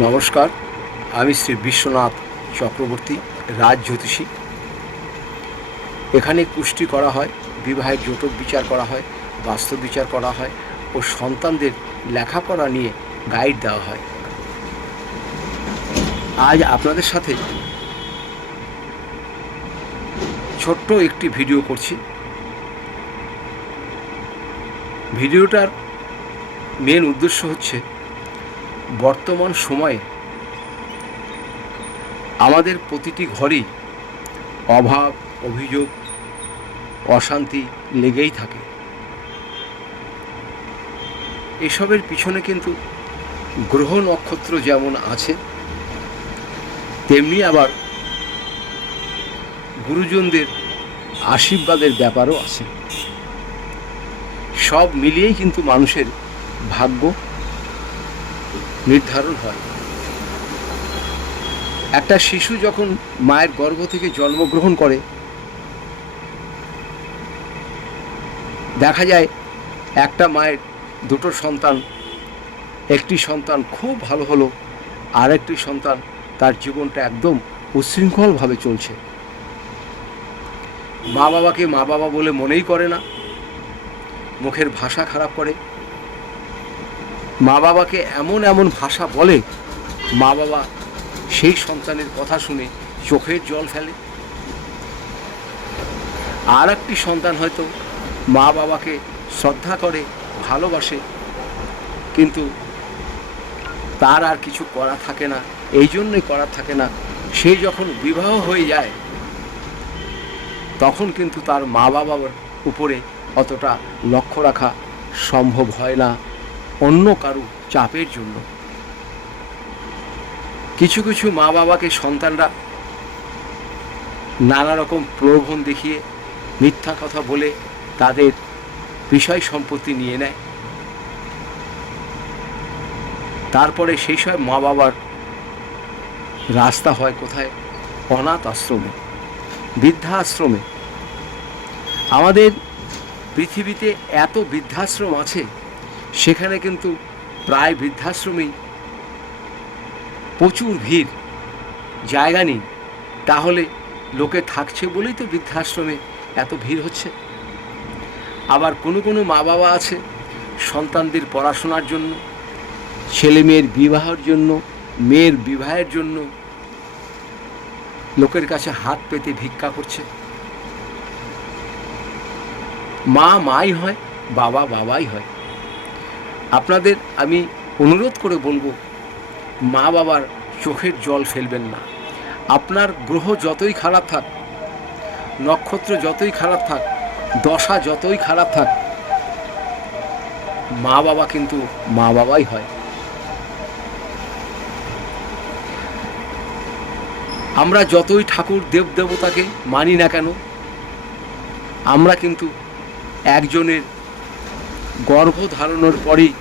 নমস্কার, আমি শ্রী বিশ্বনাথ চক্রবর্তী, রাজ জ্যোতিষী। এখানে কুষ্টি করা হয়, বিবাহের জোটক বিচার করা হয়, বাস্তব বিচার করা হয় ও সন্তানদের লেখাপড়া নিয়ে গাইড দেওয়া হয়। আজ আপনাদের সাথে ছোট্ট একটি ভিডিও করছি। ভিডিওটার মেন উদ্দেশ্য হচ্ছে বর্তমান সময়ে আমাদের প্রতিটি ঘরেই অভাব, অভিযোগ, অশান্তি লেগেই থাকে। এসবের পিছনে কিন্তু গ্রহ নক্ষত্র যেমন আছে, তেমনি আবার গুরুজনদের আশীর্বাদের ব্যাপারও আছে। সব মিলিয়েই কিন্তু মানুষের ভাগ্য নির্ধারণ হয়। একটা শিশু যখন মায়ের গর্ভ থেকে জন্মগ্রহণ করে, দেখা যায় একটা মায়ের দুটো সন্তান, একটি সন্তান খুব ভালো হলো আর একটি সন্তান তার জীবনটা একদম উশৃঙ্খলভাবে চলছে। মা বাবাকে মা বাবা বলে মনেই করে না, মুখের ভাষা খারাপ করে। মা বাবাকে এমন এমন ভাষা বলে, মা বাবা সেই সন্তানের কথা শুনে চোখের জল ফেলে। আর একটি সন্তান হয়তো মা বাবাকে শ্রদ্ধা করে, ভালোবাসে, কিন্তু তার আর কিছু করা থাকে না, এই জন্যই করা থাকে না। সে যখন বিবাহ হয়ে যায়, তখন কিন্তু তার মা বাবার উপরে অতটা লক্ষ্য রাখা সম্ভব হয় না। অন্য কারু চাপের জন্য। কিছু কিছু মা বাবাকে সন্তানরা নানা রকম প্রলোভন দেখিয়ে মিথ্যা কথা বলে তাদের বিষয় সম্পত্তি নিয়ে নেয়। তারপরে সেই সব মা বাবার রাস্তা হয় কোথায়? অনাথ আশ্রমে বৃদ্ধা আশ্রমে আমাদের পৃথিবীতে এত বৃদ্ধাশ্রম আছে সেখানে কিন্তু প্রায় বৃদ্ধাশ্রমেই প্রচুর ভিড়, জায়গা নেই। তাহলে লোকে থাকছে বলেই তো বৃদ্ধাশ্রমে এত ভিড় হচ্ছে। আবার কোনো কোনো মা বাবা আছে সন্তানদের পড়াশোনার জন্য ছেলে মেয়ের বিবাহের জন্য, মেয়ের বিবাহের জন্য লোকের কাছে হাত পেতে ভিক্ষা করছে। মা মাই হয় বাবা বাবাই হয়। আপনাদের আমি অনুরোধ করে বলব, মা বাবার চোখের জল ফেলবেন না। আপনার গ্রহ যতই খারাপ থাক, নক্ষত্র যতই খারাপ থাক, দশা যতই খারাপ থাক, মা বাবা কিন্তু মা বাবাই হয়। আমরা যতই ঠাকুর দেব দেবতাকে মানি না কেন, আমরা কিন্তু একজনের গর্ভ ধারণের পরেই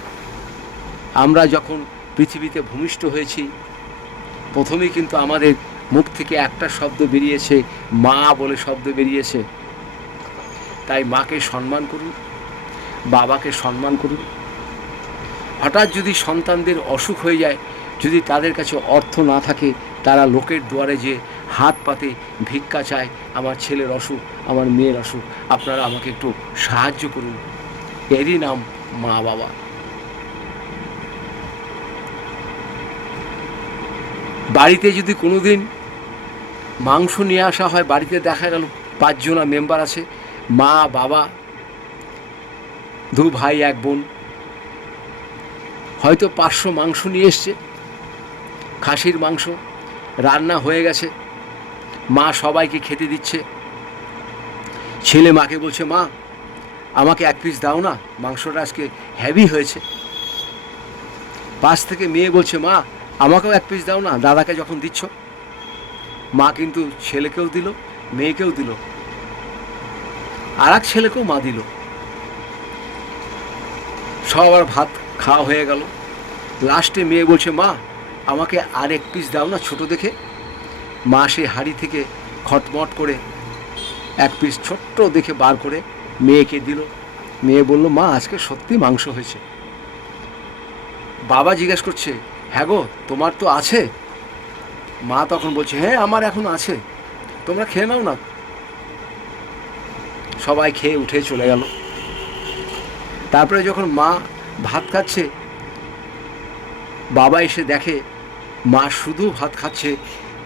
আমরা যখন পৃথিবীতে ভূমিষ্ঠ হয়েছি, প্রথমেই কিন্তু আমাদের মুখ থেকে একটা শব্দ বেরিয়েছে, মা বলে শব্দ বেরিয়েছে। তাই মাকে সম্মান করুন, বাবাকে সম্মান করুন। হঠাৎ যদি সন্তানদের অসুখ হয়ে যায়, যদি তাদের কাছে অর্থ না থাকে, তারা লোকের দুয়ারে যে হাত পাতে ভিক্ষা চায়, আমার ছেলের অসুখ, আমার মেয়ের অসুখ, আপনারা আমাকে একটু সাহায্য করুন। এরই নাম মা বাবা বাড়িতে যদি কোনো দিন মাংস নিয়ে আসা হয়, বাড়িতে দেখা গেল পাঁচজনা মেম্বার আছে, মা, বাবা, দু ভাই, এক বোন। হয়তো পাঁচশো মাংস নিয়ে এসছে, খাসির মাংস, রান্না হয়ে গেছে। মা সবাইকে খেতে দিচ্ছে। ছেলে মাকে বলছে, মা, আমাকে এক পিস দাও না, মাংসটা আজকে হ্যাভি হয়েছে। পাশ থেকে মেয়ে বলছে, মা আমাকেও এক পিস দাও না, দাদাকে যখন দিচ্ছ। মা কিন্তু ছেলেকেও দিল, মেয়েকেও দিল। আর এক ছেলেকেও মা দিল। সবার ভাত খাওয়া হয়ে গেল। লাস্টে মেয়ে বলছে, মা, আমাকে আর এক পিস দাও না ছোট দেখে। মা সেই হাড়ি থেকে খটমট করে এক পিস ছোট্ট দেখে বার করে মেয়েকে দিল। মেয়ে বলল, মা, আজকে সত্যি মাংস হয়েছে। বাবা জিজ্ঞেস করছে হ্যাঁ গো, তোমার তো আছে। মা তখন বলছে হ্যাঁ আমার এখন আছে। তোমরা খেয়ে নাও না। সবাই খেয়ে উঠে চলে গেল। তারপরে যখন মা ভাত খাচ্ছে, বাবা এসে দেখে, মা শুধু ভাত খাচ্ছে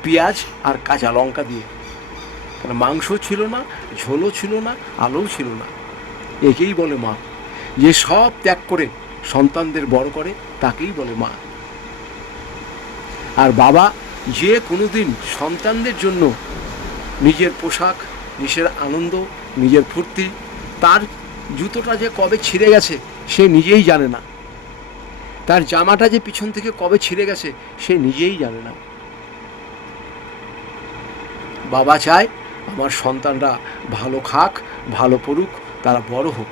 পেঁয়াজ আর কাঁচা লঙ্কা দিয়ে। কারণ মাংস ছিল না, ঝোলও ছিল না, আলোও ছিল না। একেই বলে মা। যে সব ত্যাগ করে সন্তানদের বড় করে, তাকেই বলে মা। আর বাবা যে কোনোদিন সন্তানদের জন্য নিজের পোশাক, নিজের আনন্দ, নিজের ফুর্তি, তার জুতোটা যে কবে ছিঁড়ে গেছে সে নিজেই জানে না। তার জামাটা যে পিছন থেকে কবে ছিঁড়ে গেছে সে নিজেই জানে না। বাবা চায় আমার সন্তানরা ভালো খাক, ভালো পড়ুক, তারা বড় হোক।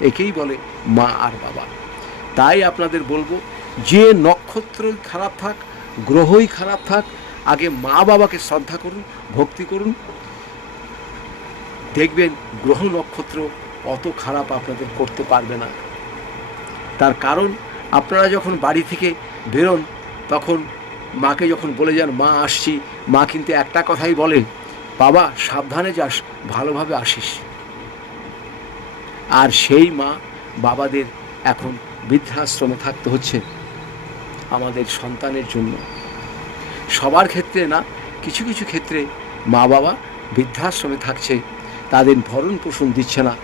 একেই বলে মা আর বাবা। তাই আপনাদের বলব, যে নক্ষত্রই খারাপ থাক গ্রহই খারাপ থাক, আগে মা বাবাকে শ্রদ্ধা করুন, ভক্তি করুন। দেখবেন গ্রহ নক্ষত্র অত খারাপ আপনাদের করতে পারবে না। তার কারণ, আপনারা যখন বাড়ি থেকে বেরোন, তখন মাকে যখন বলে যান, মা, আসছি। মা কিন্তু একটা কথাই বলে বাবা, সাবধানে যাস, ভালোভাবে আসিস। আর সেই মা বাবাদের এখন বৃদ্ধাশ্রমে থাকতে হচ্ছে। আমাদের সন্তানের জন্য। সবার ক্ষেত্রে না, কিছু কিছু ক্ষেত্রে মা বাবা বৃদ্ধাশ্রমে থাকছে, তাদের ভরণ পোষণ দিচ্ছে না,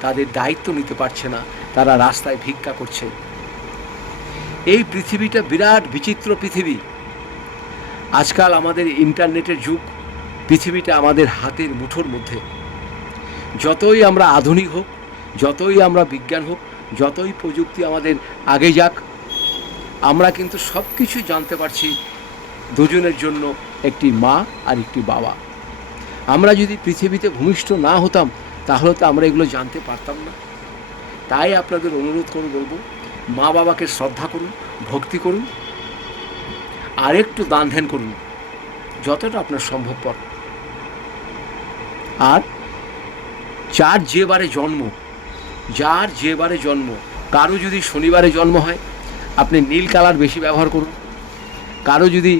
তাদের দায়িত্ব নিতে পারছে না, তারা রাস্তায় ভিক্ষা করছে। এই পৃথিবীটা বিরাট বিচিত্র পৃথিবী। আজকাল আমাদের ইন্টারনেটের যুগ, পৃথিবীটা আমাদের হাতের মুঠোর মধ্যে। যতই আমরা আধুনিক হোক, যতই আমরা বিজ্ঞান হোক, যতই প্রযুক্তি আমাদের আগে যাক আমরা কিন্তু সব কিছু জানতে পারছি দুজনের জন্য একটি মা আর একটি বাবা। আমরা যদি পৃথিবীতে ভূমিষ্ঠ না হতাম, তাহলে তো আমরা এগুলো জানতে পারতাম না। তাই আপনাদের অনুরোধ করে বলব, মা বাবাকে শ্রদ্ধা করুন, ভক্তি করুন, আর একটু দান ধ্যান করুন, যতটা আপনার সম্ভবপর। আর যার যে বারে জন্ম, যার যে বারে জন্ম, কারও যদি শনিবারে জন্ম হয় আপনি নীল কালার বেশি ব্যবহার করুন। কারও যদি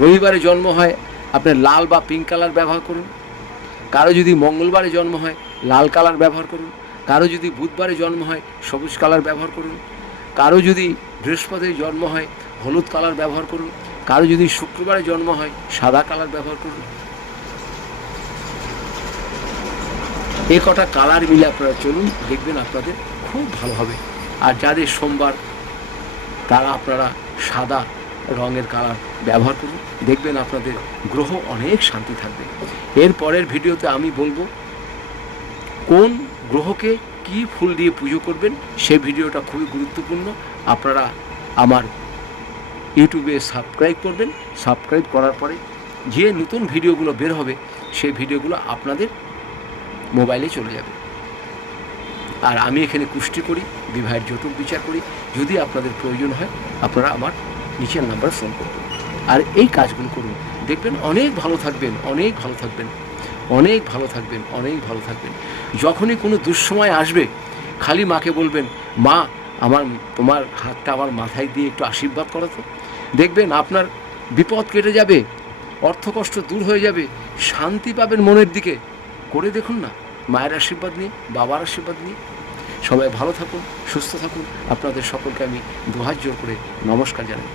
রবিবারে জন্ম হয়, আপনি লাল বা পিঙ্ক কালার ব্যবহার করুন। কারও যদি মঙ্গলবারে জন্ম হয়, লাল কালার ব্যবহার করুন। কারও যদি বুধবারে জন্ম হয়, সবুজ কালার ব্যবহার করুন। কারও যদি বৃহস্পতির জন্ম হয়, হলুদ কালার ব্যবহার করুন। কারও যদি শুক্রবারে জন্ম হয়, সাদা কালার ব্যবহার করুন। এ কটা কালার মিলে আপনারা চলুন, দেখবেন আপনাদের খুব ভালো হবে। আর যাদের সোমবার, তারা আপনারা সাদা রঙের কালার ব্যবহার করুন, দেখবেন আপনাদের গ্রহ অনেক শান্তি থাকবে। এর পরের ভিডিওতে আমি বলব, কোন গ্রহকে কি ফুল দিয়ে পুজো করবেন, সে ভিডিওটা খুবই গুরুত্বপূর্ণ। আপনারা আমার ইউটিউবে সাবস্ক্রাইব করবেন। সাবস্ক্রাইব করার পরে যে নতুন ভিডিওগুলো বের হবে সেই ভিডিওগুলো আপনাদের মোবাইলে চলে যাবে। আর আমি এখানে কুষ্টি করি, বিবাহের জটুক বিচার করি। যদি আপনাদের প্রয়োজন হয়, আপনারা আমার নিচের নাম্বারে ফোন করবেন আর এই কাজগুলো করুন। দেখবেন অনেক ভালো থাকবেন, অনেক ভালো থাকবেন, অনেক ভালো থাকবেন, অনেক ভালো থাকবেন। যখনই কোনো দুঃসময় আসবে, খালি মাকে বলবেন, মা, আমার, তোমার হাতটা আমার মাথায় দিয়ে একটু আশীর্বাদ করো তো। দেখবেন আপনার বিপদ কেটে যাবে, অর্থকষ্ট দূর হয়ে যাবে, শান্তি পাবেন মনের দিকে। করে দেখুন না। মায়ের আশীর্বাদ নিয়ে বাবার আশীর্বাদ নিয়ে সবাই ভালো থাকুন, সুস্থ থাকুন। আপনাদের সকলকে আমি দুহাত জোর করে নমস্কার জানাই।